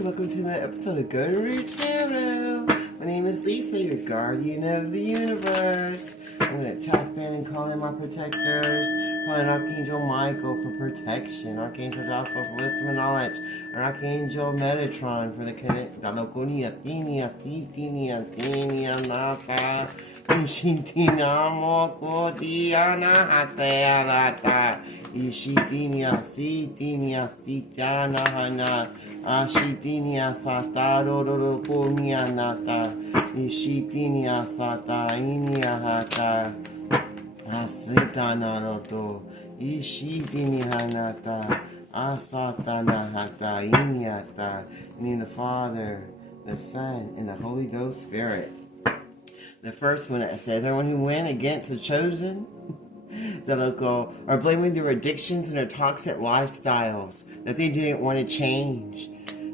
welcome to another episode of Golden Root Tarot. My name is Lisa, your guardian of the universe. I'm going to tap in and call in my protectors. Calling Archangel Michael for protection, Archangel Joshua for wisdom and knowledge, and Archangel Metatron for the connect. Ishitina Mokodiana Hatearata Ishitinia Sitinia Sitana Hana Ashitinia Sataro Punia Nata Ishitinia Sata Inia Hata Asitana Roto Ishitinia Hanata Asatana Hata Iniata. In the name of the Father, the Son, and the Holy Ghost Spirit. The first one that says, everyone who went against the chosen, that'll go, are blaming their addictions and their toxic lifestyles that they didn't want to change.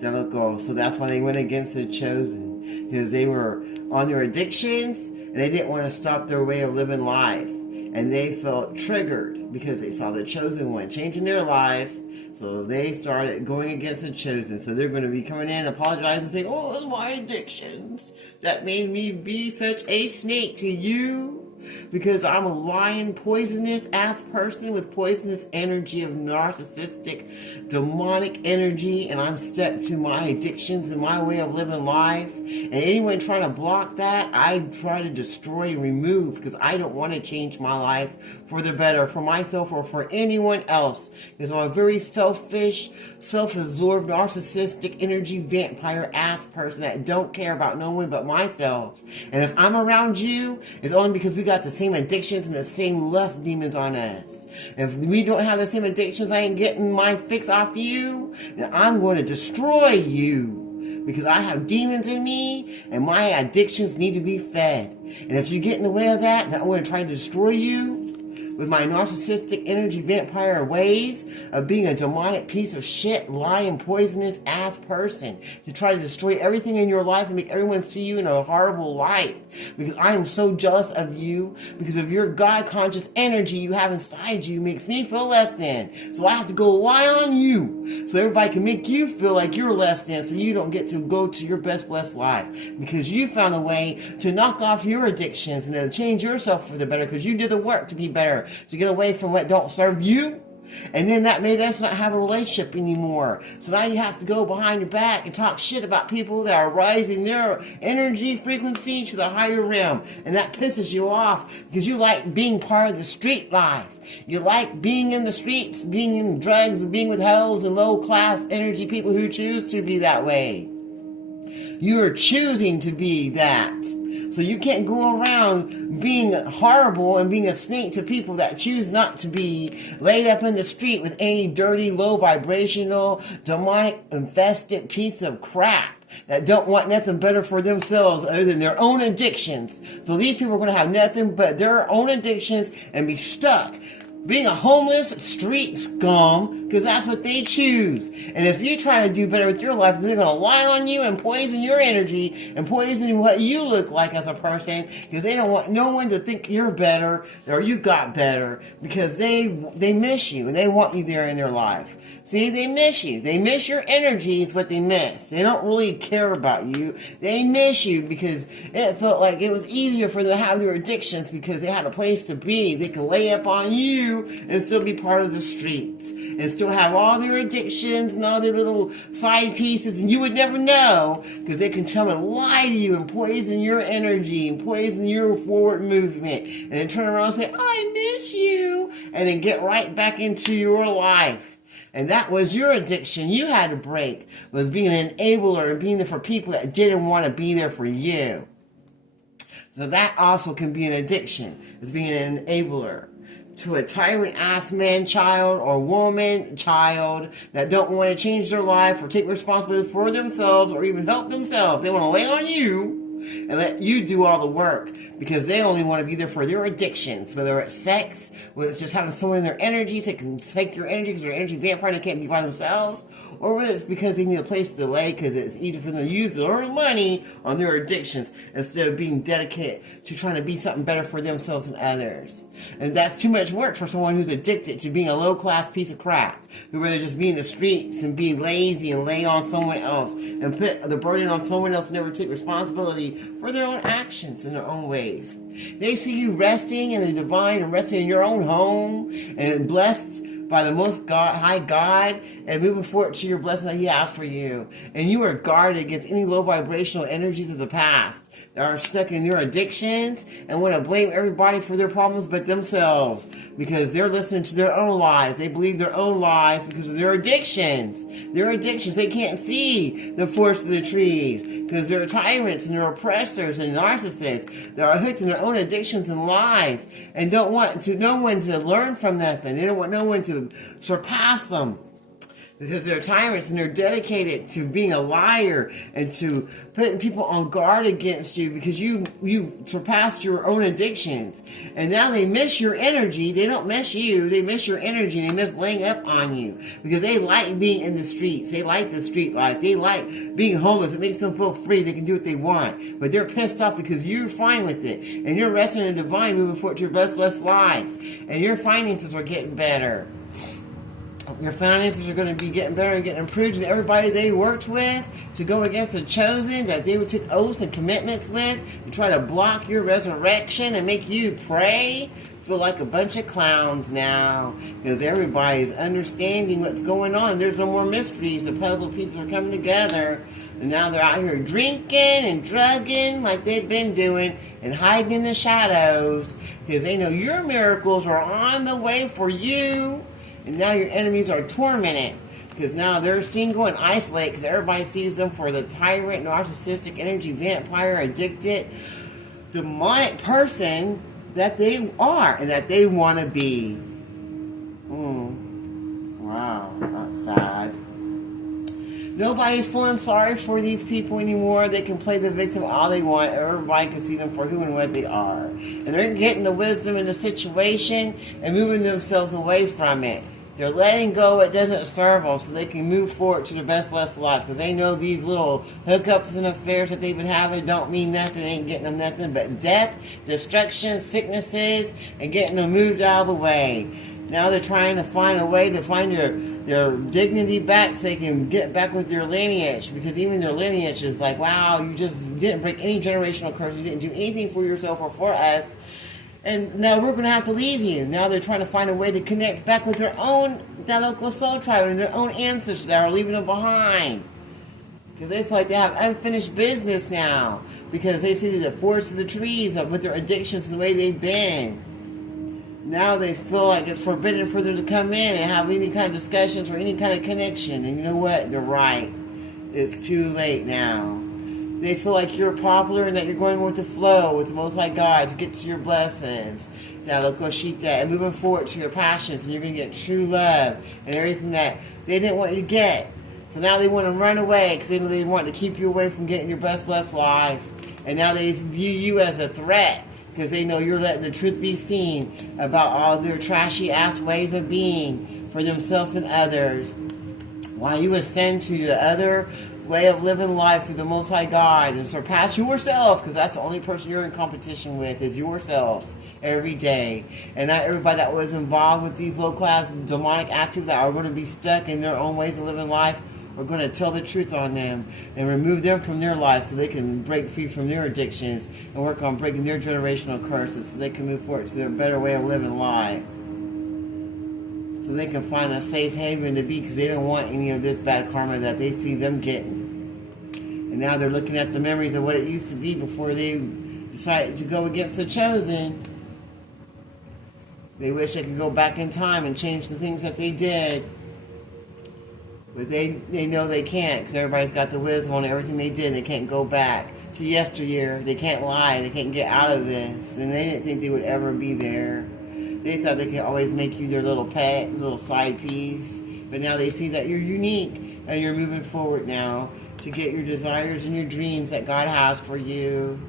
That'll go. So that's why they went against the chosen, because they were on their addictions and they didn't want to stop their way of living life. And they felt triggered because they saw the chosen one changing their life. So they started going against the chosen. So they're going to be coming in, apologizing, and saying, oh, it was my addictions that made me be such a snake to you. Because I'm a lying, poisonous ass person with poisonous energy of narcissistic, demonic energy, and I'm stuck to my addictions and my way of living life. And anyone trying to block that, I try to destroy and remove, because I don't want to change my life for the better, for myself or for anyone else. Because I'm a very selfish, self-absorbed, narcissistic, energy vampire ass person that don't care about no one but myself. And if I'm around you, it's only because we got the same addictions and the same lust demons on us. If we don't have the same addictions, I ain't getting my fix off you, then I'm going to destroy you, because I have demons in me and my addictions need to be fed. And if you get in the way of that, then I'm going to try to destroy you with my narcissistic energy vampire ways of being a demonic piece of shit, lying, poisonous ass person, to try to destroy everything in your life and make everyone see you in a horrible light. Because I am so jealous of you, because of your God conscious energy you have inside you makes me feel less than. So I have to go lie on you so everybody can make you feel like you're less than, so you don't get to go to your best blessed life. Because you found a way to knock off your addictions and to change yourself for the better, because you did the work to be better, to get away from what don't serve you. And then that made us not have a relationship anymore. So now you have to go behind your back and talk shit about people that are rising their energy frequency to the higher realm. And that pisses you off, because you like being part of the street life. You like being in the streets, being in drugs, and being with hells and low class energy people who choose to be that way. You are choosing to be that. So you can't go around being horrible and being a snake to people that choose not to be laid up in the street with any dirty, low vibrational, demonic, infested piece of crap that don't want nothing better for themselves other than their own addictions. So these people are going to have nothing but their own addictions and be stuck being a homeless street scum, because that's what they choose. And if you try to do better with your life, they're going to lie on you and poison your energy and poison what you look like as a person, because they don't want no one to think you're better or you got better, because they miss you and they want you there in their life. See, they miss you. They miss your energy is what they miss. They don't really care about you. They miss you because it felt like it was easier for them to have their addictions, because they had a place to be. They could lay up on you and still be part of the streets and still have all their addictions and all their little side pieces, and you would never know, because they can come and lie to you and poison your energy and poison your forward movement, and then turn around and say, I miss you, and then get right back into your life. And that was your addiction you had to break, was being an enabler and being there for people that didn't want to be there for you. So that also can be an addiction, is being an enabler to a tyrant-ass man-child or woman-child that don't want to change their life or take responsibility for themselves or even help themselves. They want to lay on you and let you do all the work, because they only want to be there for their addictions, whether it's sex, whether it's just having someone in their energy so they can take your energy because they're an energy vampire and they can't be by themselves, or whether it's because they need a place to lay because it's easy for them to use their own money on their addictions instead of being dedicated to trying to be something better for themselves and others. And that's too much work for someone who's addicted to being a low-class piece of crap, who'd rather just be in the streets and be lazy and lay on someone else and put the burden on someone else and never take responsibility for their own actions in their own ways. They see you resting in the divine and resting in your own home and blessed by the most high God and moving forward to your blessing that He has for you. And you are guarded against any low vibrational energies of the past that are stuck in their addictions and want to blame everybody for their problems but themselves, because they're listening to their own lies. They believe their own lies because of their addictions. Their addictions. They can't see the forest of the trees because they're tyrants and they're oppressors and narcissists. They are hooked in their own addictions and lies and don't want no one to learn from nothing. They don't want no one to surpass them, because they're tyrants and they're dedicated to being a liar and to putting people on guard against you because you surpassed your own addictions. And now they miss your energy. They don't miss you. They miss your energy. They miss laying up on you because they like being in the streets. They like the street life. They like being homeless. It makes them feel free. They can do what they want. But they're pissed off because you're fine with it. And you're resting in the divine, moving forward to your best life. And your finances are getting better. Your finances are going to be getting better and getting improved, and everybody they worked with to go against the chosen that they would take oaths and commitments with to try to block your resurrection and make you pray feel like a bunch of clowns now, because everybody's understanding what's going on. There's no more mysteries. The puzzle pieces are coming together, and now they're out here drinking and drugging like they've been doing and hiding in the shadows because they know your miracles are on the way for you. And now your enemies are tormented because now they're single and isolated because everybody sees them for the tyrant, narcissistic, energy vampire, addicted, demonic person that they are and that they want to be. Wow, that's sad. Nobody's feeling sorry for these people anymore. They can play the victim all they want. Everybody can see them for who and what they are. And they're getting the wisdom in the situation and moving themselves away from it. They're letting go what doesn't serve them so they can move forward to their best blessed life, because they know these little hookups and affairs that they've been having don't mean nothing, ain't getting them nothing but death, destruction, sicknesses, and getting them moved out of the way. Now they're trying to find a way to find your dignity back so they can get back with your lineage, because even their lineage is like, wow, you just didn't break any generational curse, you didn't do anything for yourself or for us, and now we're going to have to leave you. Now they're trying to find a way to connect back with their own, that local soul tribe and their own ancestors that are leaving them behind, because they feel like they have unfinished business now, because they see the forest of the trees with their addictions and the way they've been. Now they feel like it's forbidden for them to come in and have any kind of discussions or any kind of connection. And you know what? They're right. It's too late now. They feel like you're popular and that you're going with the flow with the Most High God to get to your blessings. And moving forward to your passions, and you're going to get true love and everything that they didn't want you to get. So now they want to run away because they know they want to keep you away from getting your best blessed life. And now they view you as a threat, because they know you're letting the truth be seen about all their trashy ass ways of being for themselves and others, while you ascend to the other way of living life through the Most High God and surpass yourself, because that's the only person you're in competition with is yourself every day. And not everybody that was involved with these low-class demonic ass people that are going to be stuck in their own ways of living life. We're going to tell the truth on them and remove them from their life so they can break free from their addictions and work on breaking their generational curses so they can move forward to their better way of living life. So they can find a safe haven to be, because they don't want any of this bad karma that they see them getting. And now they're looking at the memories of what it used to be before they decided to go against the chosen. They wish they could go back in time and change the things that they did. But they know they can't, because everybody's got the wisdom on everything they did. They can't go back to yesteryear. They can't lie. They can't get out of this. And they didn't think they would ever be there. They thought they could always make you their little pet, little side piece. But now they see that you're unique and you're moving forward now. to get your desires and your dreams that God has for you.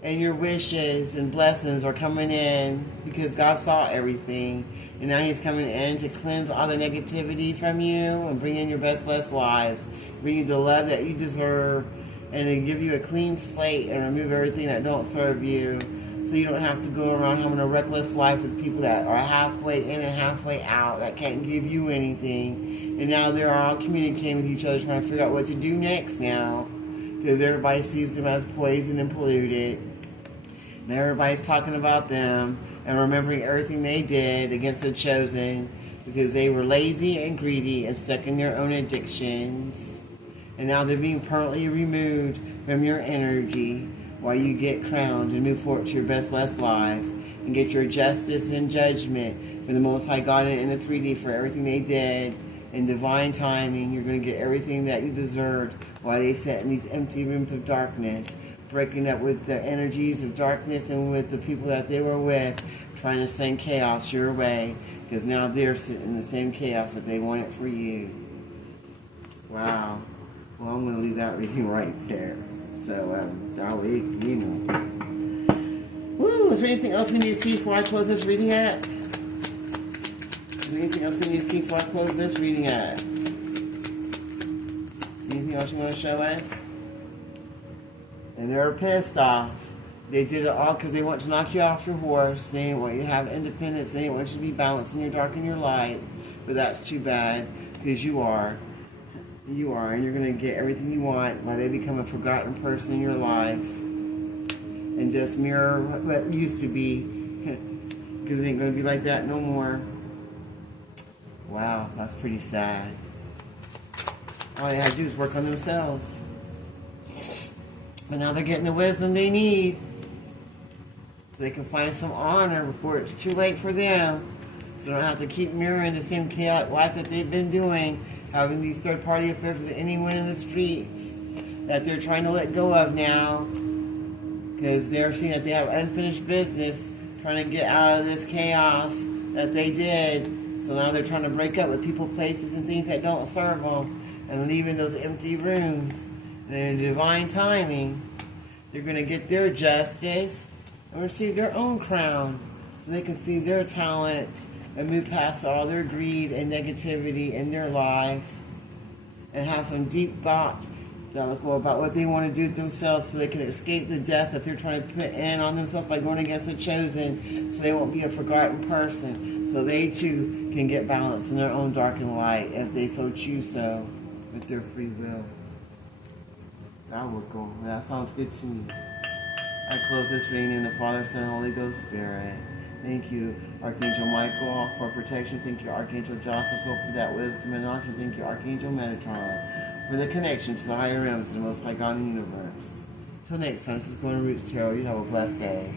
And your wishes and blessings are coming in because God saw everything. And now He's coming in to cleanse all the negativity from you and bring in your best blessed life. Bring you the love that you deserve and to give you a clean slate and remove everything that don't serve you. So you don't have to go around having a reckless life with people that are halfway in and halfway out that can't give you anything. And now they're all communicating with each other trying to figure out what to do next now. Because everybody sees them as poison and polluted. And everybody's talking about them and remembering everything they did against the chosen because they were lazy and greedy and stuck in their own addictions. And now they're being permanently removed from your energy while you get crowned and move forward to your best blessed life and get your justice and judgment from the Most High God in the 3D for everything they did. In divine timing, you're going to get everything that you deserved while they sat in these empty rooms of darkness, breaking up with the energies of darkness and with the people that they were with, trying to send chaos your way, because now they're sitting in the same chaos that they wanted for you. Wow. Well, I'm going to leave that reading right there. So, Dolly, you know. Woo! Is there anything else we need to see before I close this reading at? Is there anything else we need to see before I close this reading at? Anything else you want to show us? And they're pissed off. They did it all because they want to knock you off your horse. They didn't want you to have independence. They didn't want you to be balanced in your dark and your light. But that's too bad because you are. You are, and you're going to get everything you want while they become a forgotten person in your life and just mirror what used to be because it ain't going to be like that no more. Wow, that's pretty sad. All they have to do is work on themselves. But now they're getting the wisdom they need so they can find some honor before it's too late for them. So they don't have to keep mirroring the same chaotic life that they've been doing, having these third-party affairs with anyone in the streets that they're trying to let go of now because they're seeing that they have unfinished business trying to get out of this chaos that they did. So now they're trying to break up with people, places, and things that don't serve them and leaving those empty rooms. And in divine timing, they're going to get their justice and receive their own crown so they can see their talents and move past all their greed and negativity in their life and have some deep thought about what they want to do to themselves so they can escape the death that they're trying to put in on themselves by going against the chosen so they won't be a forgotten person. So they too can get balance in their own dark and light if they so choose so with their free will. That would go. That sounds good to me. I close this reading in the Father, Son, and Holy Ghost Spirit. Thank you, Archangel Michael, for protection. Thank you, Archangel Joseph, for that wisdom and knowledge. Thank you, Archangel Metatron, for the connection to the higher realms of the Most High God in the universe. Until next time, this is Golden Roots Tarot. You have a blessed day.